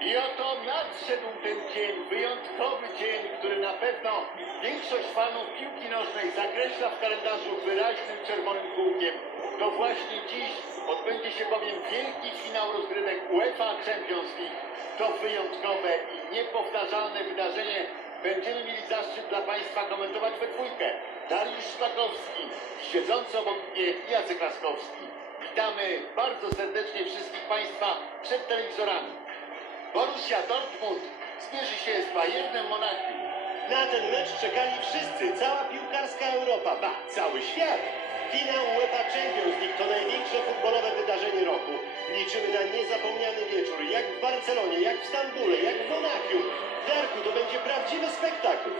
I oto nadszedł ten dzień, wyjątkowy dzień, który na pewno większość fanów piłki nożnej zakreśla w kalendarzu wyraźnym czerwonym kółkiem. To właśnie dziś odbędzie się bowiem wielki finał rozgrywek UEFA Champions League. To wyjątkowe i niepowtarzalne wydarzenie będziemy mieli zaszczyt dla Państwa komentować we dwójkę. Dariusz Szlakowski, siedzący obok mnie Jacek Laskowski. Witamy bardzo serdecznie wszystkich Państwa przed telewizorami. Borussia Dortmund zmierzy się z Bayernem Monachium. Na ten mecz czekali wszyscy, cała piłkarska Europa, ba, cały świat. Finał UEFA Champions League to największe futbolowe wydarzenie roku. Liczymy na niezapomniany wieczór, jak w Barcelonie, jak w Stambule, jak w Monachium. Darku, to będzie prawdziwy spektakl.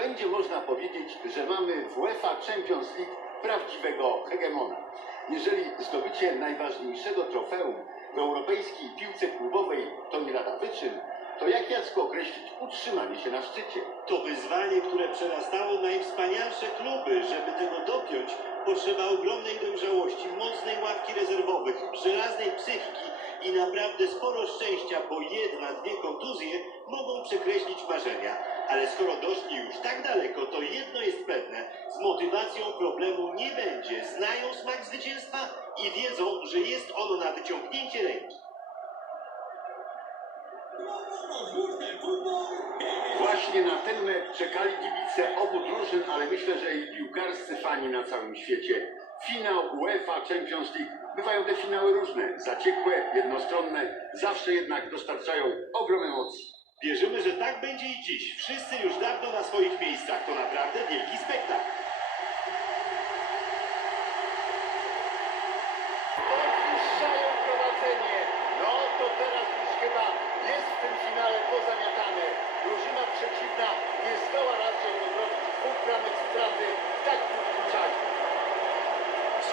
Będzie można powiedzieć, że mamy w UEFA Champions League prawdziwego hegemona. Jeżeli zdobycie najważniejszego trofeum w europejskiej piłce klubowej to nie lada wyczyn, to jak Jacku określić utrzymanie się na szczycie? To wyzwanie, które przerastało najwspanialsze kluby. Żeby tego dopiąć, potrzeba ogromnej dojrzałości, mocnej ławki rezerwowych, żelaznej psychiki i naprawdę sporo szczęścia, bo jedna, dwie kontuzje mogą przekreślić marzenia. Ale skoro doszli już tak daleko, to jedno jest pewne. Z motywacją problemu nie będzie. Znają smak zwycięstwa i wiedzą, że jest ono na wyciągnięcie ręki. Właśnie na ten mecz czekali kibice obu drużyn, ale myślę, że i piłkarscy fani na całym świecie. Finał UEFA Champions League. Bywają te finały różne, zaciekłe, jednostronne, zawsze jednak dostarczają ogrom emocji. Wierzymy, że tak będzie i dziś. Wszyscy już dawno na swoich miejscach. To naprawdę wielki spektakl. Podwyższają prowadzenie. No to teraz już chyba jest w tym finale pozamiatane. Drużyna przeciwna nie zdoła raczej odrobić dwóch bramek straty w tak krótkim czasie.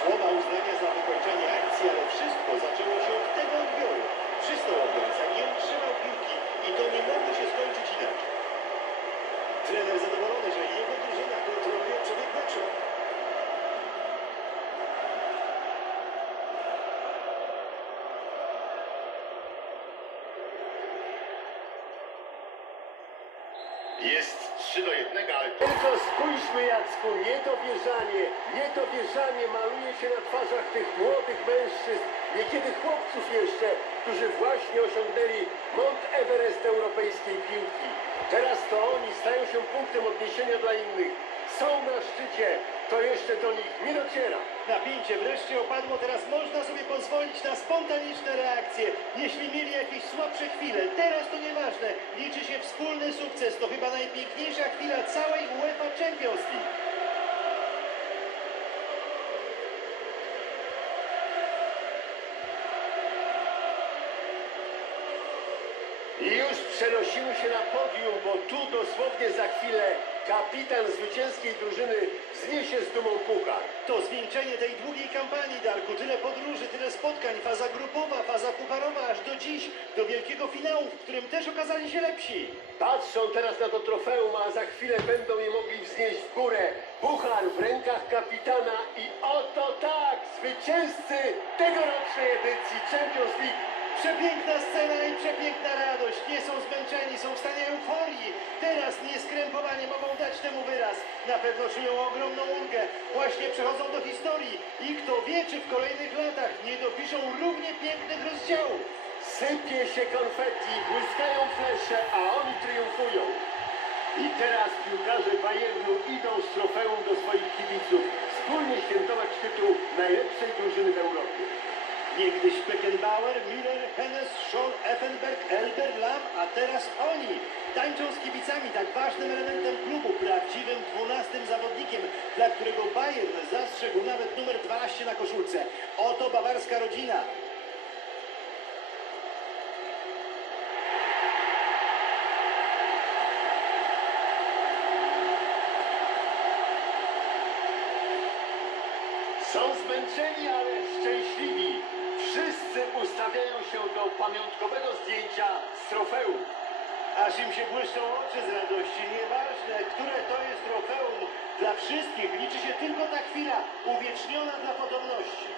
Słowa uznania za wykończenie akcji, ale wszystko zaczęło się od tego odbioru. Przystał obrońca, nie utrzymał piłki i to nie mogło się skończyć inaczej. Trener zadowolony, że jego drużyna Jest 3 do 1, ale tylko spójrzmy Jacku, niedowierzanie, niedowierzanie maluje się na twarzach tych młodych mężczyzn, niekiedy chłopców jeszcze, którzy właśnie osiągnęli Mount Everest europejskiej piłki. Teraz to oni stają się punktem odniesienia dla innych. Są na szczycie, to jeszcze do nich nie dociera. Napięcie wreszcie opadło, teraz można sobie pozwolić na spontaniczne reakcje. Jeśli mieli jakieś słabsze chwile, teraz to nieważne. Liczy się wspólny sukces, to chyba najpiękniejsza chwila całej UEFA Champions League. I już przenosimy się na podium, bo tu dosłownie za chwilę kapitan zwycięskiej drużyny wzniesie z dumą puchar. To zwieńczenie tej długiej kampanii, Darku. Tyle podróży, tyle spotkań, faza grupowa, faza pucharowa, aż do dziś, do wielkiego finału, w którym też okazali się lepsi. Patrzą teraz na to trofeum, a za chwilę będą je mogli wznieść w górę. Puchar w rękach kapitana i oto tak, zwycięzcy tegorocznej edycji Champions League. Przepiękna scena i przepiękna radość. Nie są zmęczeni, są w stanie euforii. Teraz nieskrępowanie mogą dać temu wyraz. Na pewno czują ogromną ulgę. Właśnie przechodzą do historii. I kto wie, czy w kolejnych latach nie dopiszą równie pięknych rozdziałów. Sypie się konfetti, błyskają flesze, a oni triumfują. I teraz piłkarze Bayernu idą z trofeum do swoich Niegdyś Beckenbauer, Müller, Hennes, Scholl, Effenberg, Elber, Lam, a teraz oni tańczą z kibicami, tak ważnym elementem klubu, prawdziwym dwunastym zawodnikiem, dla którego Bayern zastrzegł nawet numer 12 na koszulce. Oto bawarska rodzina. Są zmęczeni, ale szczęśliwi. Ustawiają się do pamiątkowego zdjęcia z trofeum. Aż im się błyszczą oczy z radości. Nieważne, które to jest trofeum. Dla wszystkich liczy się tylko ta chwila, uwieczniona dla potomności.